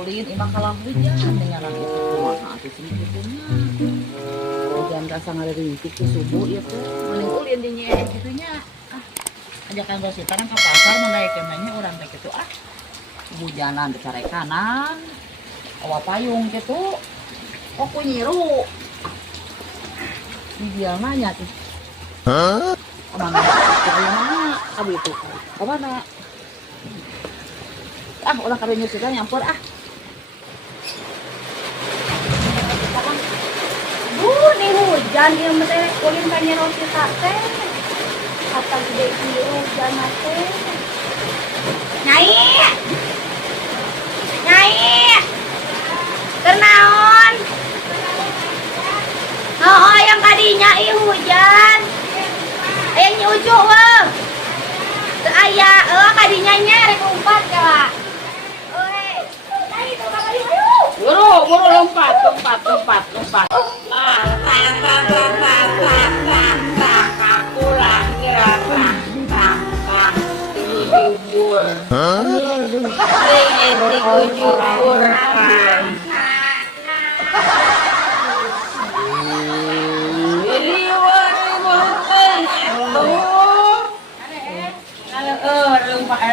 Ulin imah kalah hujan dengan itu kumaha atuh sedikitnya. Hujan rasa ngaririntik ke subuh ieu teh. Mending ulin di nyeh kitunya. Ajakan Rosita kan ke pasar mendaekeun nanya urang teh kitu hujanan teh carek kanan. Awa payung kitu. Kok ku nyiru. Dia nanya tuh. Hah? Kemana? Kemana? Abi itu. Kemana? Ulah kada nyusukan nyampur Nih hujan ieu mah teh ulin ka Nyi Rosita teh. Kata gede ieu hujan mah teh. Nyai. Nyai. Keur naon? Oh, yang kadinya ieu hujan. Aya Nyi Ucu weuh. Teu aya, kadinya nya rek umpat kala. Nyai tuh kamari ayo. Buru lompat.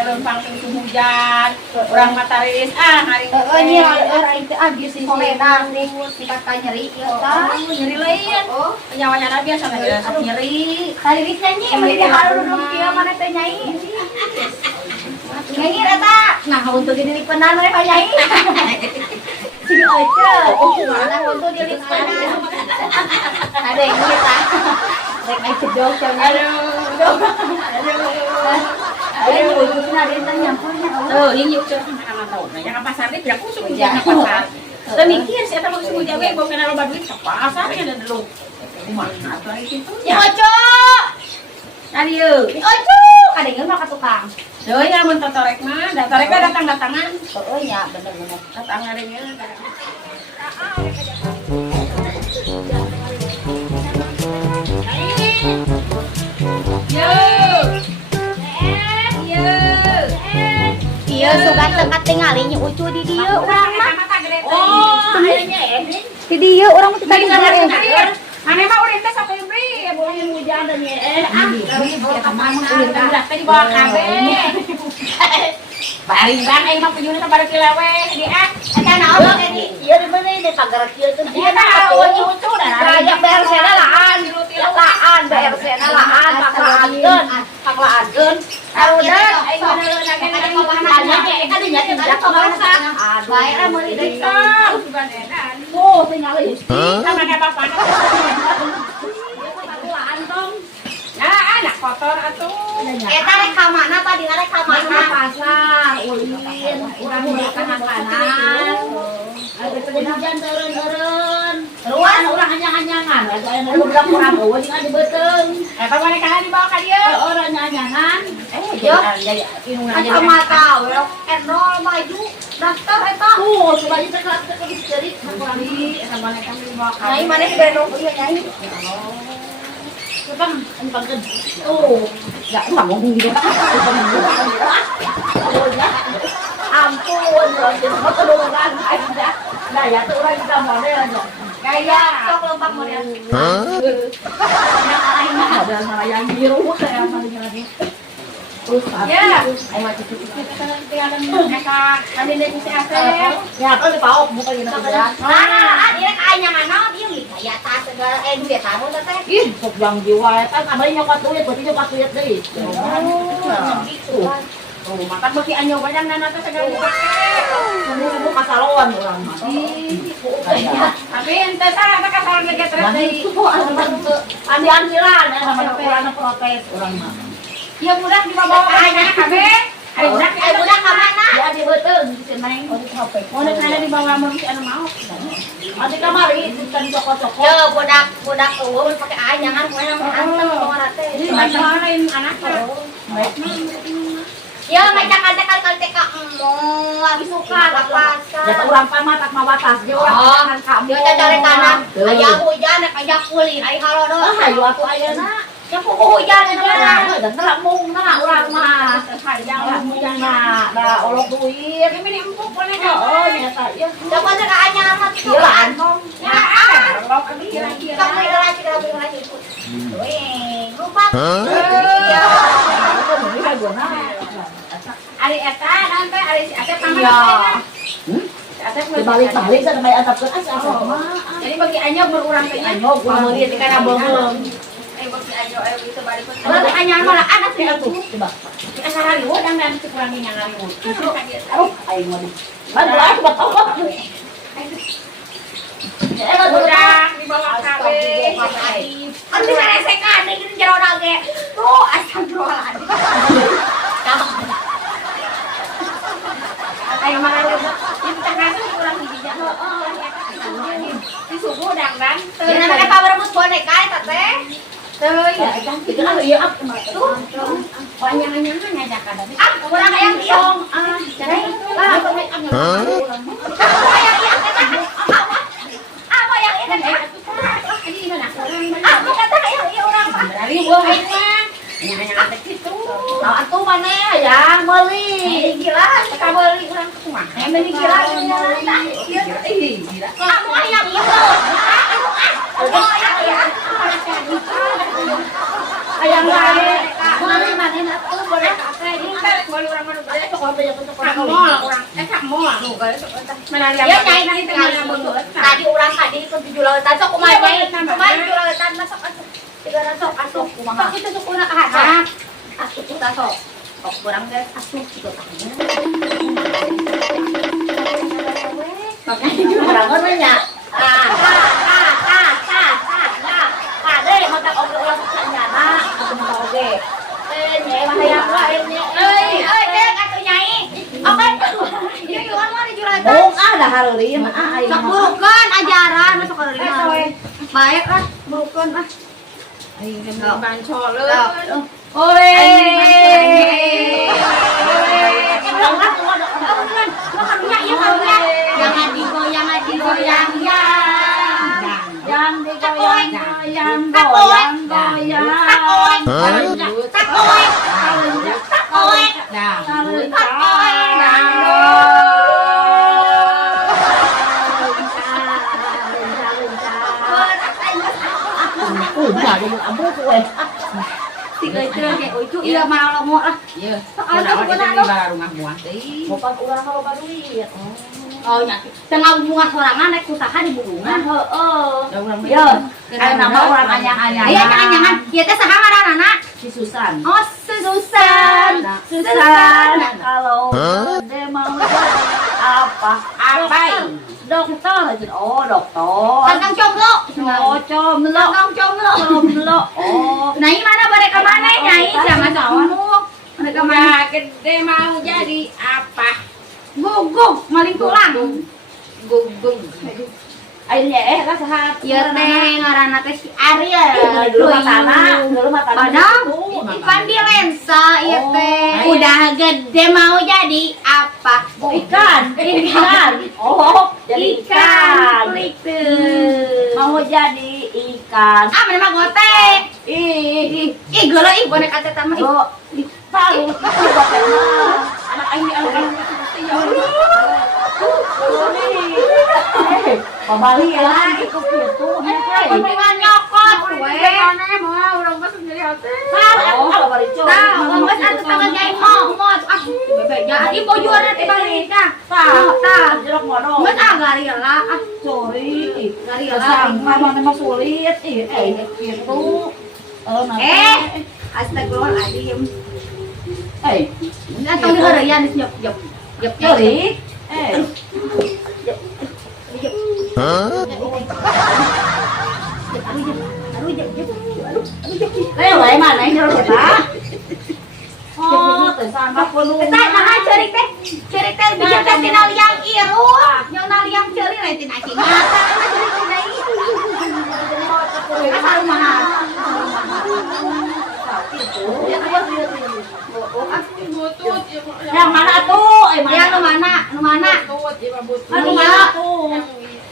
Lempang itu hujan, orang mataris hari Nyi orang itu abis si Solena nih sikat nyeri ieu tah. nyeri lain. Nyawanya biasa nyeri. Tadi bisa Nyi emang dia harus kieu mana teh Nyai. Nyai eta nah untuk dilipenan mereka Nyai. Si Oce, mana untuk dilipenan. Ada yang kita. Rek ai cedok Aduh, itu ada yang nyampurnya. Ini yuk sama tahu. Nah, yang pasar itu aku suka jalan pasar. Saya mikir saya tahu suku Jawa bawa kena loba duit ke pasar ya dan dulu. Kumaha atuh itu ya. Oco. Tadi yeuh. Oco, kadang mah ka tukang. Teu ya mun totorek mah, totorek datang-datangan. Oh iya, bener-bener. Datang harinya. Iya, suka tengah tinggalin Nyi Ucu di dieu urang mah. Oh, akhirnya Di dieu urang mah tadi ngare. Ane mah urang teh sampai beri, boleh hujan dan teman ulin teh tadi bawa kabeh. Baring bang mah pujuna teh bareng kilewe di Eta naon tadi? Ieu di mana di pagar kieu teh dia Eta tahu. Nyi Ucu dah. Raja BRC-na laan, laan BRC-na laan paklaankeun. Udah, aing bener nage Eta dinya teh ada pemasa. Bae lah meuli deui. Oh, tinggal Gusti. Sama ada apa-apa. Pakulaan tong. Nah, anak kotor atuh. Eta rek ka mana tadi rek ka mana? Pasar, ulin, urang makan makanan. Ada hujan turun-turun. Ruas Urang hanyang-hanyangan. Ada aya nu kurang eueuh jeung adi beuteung. Eta mah kana dibawa ka dieu. Orang nyanyangan. Asa mata we enrol maju daftar eta. Tuh, coba aja teh jadi kali eta mah kana dibawa ka. Nyai maneh beno ieu nyai. Bang, ini pangkeun. Tuh, ya ngomong gitu kan. Ampun, Mau kedongan aja. Nah, ya tuh orang kita modelnya. Kayak sok lompat model. yang lain ada sama yang biru kayak mana lagi. Terus Ya. ayo cuci kita tinggalkan mereka tadi dia si Asep. Ya, kalau dipaok bukan gitu ya. Nah, dia kayaknya mana dia ya tas segala duit kamu teh. Ih, sok yang jiwa eta kabeh nyokot duit, berarti nyokot duit deui. Gitu. Oh, makan bagi anyo banyak nana teh segala dipake. Kamu kasaloan urang mah. Tapi ente tah eta kasalan ge terus deui. Andi-andilan sama urang protes urang mah. Ya mudah dibawa kayaknya kabeh. Ari budak Budak ka mana? ya di beuteung si Neng. Mau kana dibawa mun si anu mau. Adi kamari kan cokot-cokot. Yo budak eueuh pake anyangan mana anteng suara teh. Ini macam lain anaknya. Baik Ya macam-macam kan teh ka lagi suka pasar. ya urang pamat tak mawatas ge urang kan kamu. Yo teh cari kanan. Aya hujan aya kulit, aya halodo. Ayo atuh ayeuna. Yang pokok hujan aja. dan terlamung na urang mah hayang lah hujan na da olok duit Ini meni empuk boleh oh nyata ya Coba cek anyar mah gitu gila kan. ya olok kira-kira Kamu lagi ikut. Wih, lupa. Iya. Ari eta nanti ari si Asep sama Iya. Asep dibalik-balik sa may atapkeun asa Jadi bagi Anyo berurang teh. Anyo kurang dia tika beungeum Bagi Anyo itu balik ke. Kalau Anyar malah anak sih atuh coba Asa hariwut dan dan kurang minyak hariwut. aduh aing mah ban lah coba tolong ya lah Udah di bawah kabeh. Kan bisa resekan nih gitu jero ge. Tuh astagfirullahaladzim. Ayo makan kita kasih kurang hijau. Di subuh dangdang. Ini namanya power rebus boneka eta teh. Teuy. itu kan ieu up Tuh. Panjang-panjang ngajak kada. Ah, urang hayang diong. Ah, cai. Ah, apa yang ieu eta? Apa yang ieu teh? Ini mana? Apa kata hayang ieu urang mah? dari gua mah Hanya teh kitu. nah atuh maneh yang meuli Gila, kita beli urang ke rumah. Beli gila ini gila Kamu hayang ieu. Kamu hayang ieu. ayang lae Boleh mana tuh boleh kafe ini kan boleh orang mana boleh cok apa ya cok tak mau orang tak mau lu mana dia nyai nanti tengah mundur tadi orang tadi itu 700 sok kumaha nyai kumaha 700 masuk asup 300 sok asup kumaha sok itu sukuna kahana asup kita sok sok kurang guys asup itu makanya orang nya deh mata orang nyana oke nyai mah hayang wae euy dek atuh nyai oke ieu ieuan mah dijual bong dah hareureum mah aing sok burukeun ajaran masuk ka dieu baik lah burukeun ah Aing kan bancol oi jangan digoyang ya yang digoyang goyang Takoy. goyang Takoy. goyang takoy takoy Dah. takoy udah jadi ambu kowe tiga itu kayak ucu iya malah mau lah Iya. Aduh, Kunaon kunaon. itu di baru ngamuan teh. bukan urang loba duit oh ya tengah bunga sorangan naik usaha di burungan heeh Da urang yo aya nama orang anyang-anyang aya jangan-jangan ieu teh saha ngaranna si Susan oh Susan Susan kalau dia mau jadi apa Apai. dokter oh dokter kangkang comblo oh comlo kangkang comblo comlo oh nah ini mana mereka mana nyai sama kamu mereka mana Udah gede mau jadi apa? guguk maling tulang Guggung. akhirnya lah sehat ieu teh ngaranna teh si Ariel dulu matana padahal Ipan di lensa ieu teh udah gede mau jadi apa ikan oh jadi ikan klik tuh mau jadi ikan ah mana mah gote ih ih geuleuh ih boneka teh mah ih oh tahu anak ini Pabali ya lah, ikut itu, pentingan nyokot we Mana mau urang mah sendiri hati. kalau balik tah geus atuh tangan nyai mot ah bebek jadi mau juara teh balik tah tah jeruk modal, geus ah garila ah sorry, garila sama memang sulit, kayak gitu, astagfirullahaladzim eh, atau di heureyan geus jep sorry, kayak wae mana ini jeruk kita, oh, tesan bak penuh, Eta nah ceurik teh bijak teh tina liang iru, nyauna liang ceurik lain tina cing mata ceurik teh deui. Asal mahal. Butut. yang mana tuh, Ya nu mana? Nu mana? Butut, ieu mah butut. Anu mana?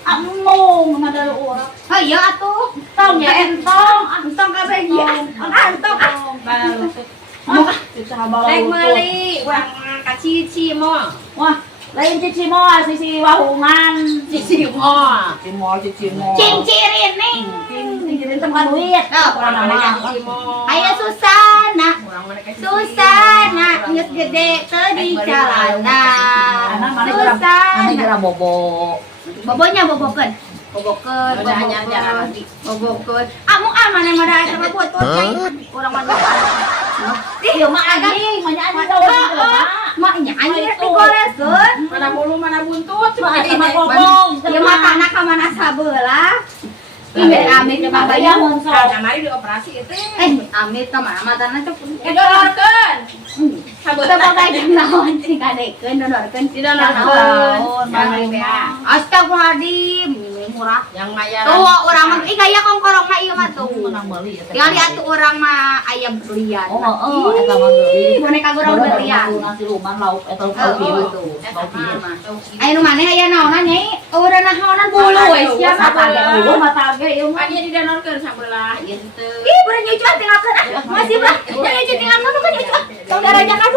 Amung, mana orang. Oh iya atuh. Entong ya entong. Entong kabeh dia. Entong. Lain meuli urang ka cici mo. Wah, lain cici mo, sisi wahungan. Cici mo. Cici mo. Cincirin nih. Cincirin tempat duit. Urang mana cici mo. Aya Susana. Susana geus gede teu di calana. Mana gara bobo. Bobonya bobokeun. Bobokeun, bobokeun. Amu mana mada sama buat-buat urang mah. Ih, Ieu mah anjing, mah anjing tahu mak nyanyi digoreskeun. Mana bulu mana buntut Mah sama bobong. Ieu mah tanah ka mana sabeula. Ih, amit ke babaya mun sok. kamari dioperasi itu Amit ka mana mah tanah teh. didororkeun Teu pakai naon sing kadekeun dodorkeun. didororkeun Astagfirullahaladzim, murah. yang maya Tuh orang mah gaya kongkorong mah ieu mah tuh. Menang meuli eta. Tinggal lihat tuh orang mah aya berlian. Oh, eta mah geuli. Boneka gorong berlian. Nasi luman lauk eta lauk biru tuh. Lauk biru. Aya nu maneh aya naonan nyai? Udah naonan bulu we sia Mata ge bulu, mata ge ieu mah. Anya didororkeun sabelah ieu teh Ih, bener nyucuan tinggalkeun ah. Masih bah. Jangan nyucuan tinggalkeun nu kan nyucuan. Saudara jangan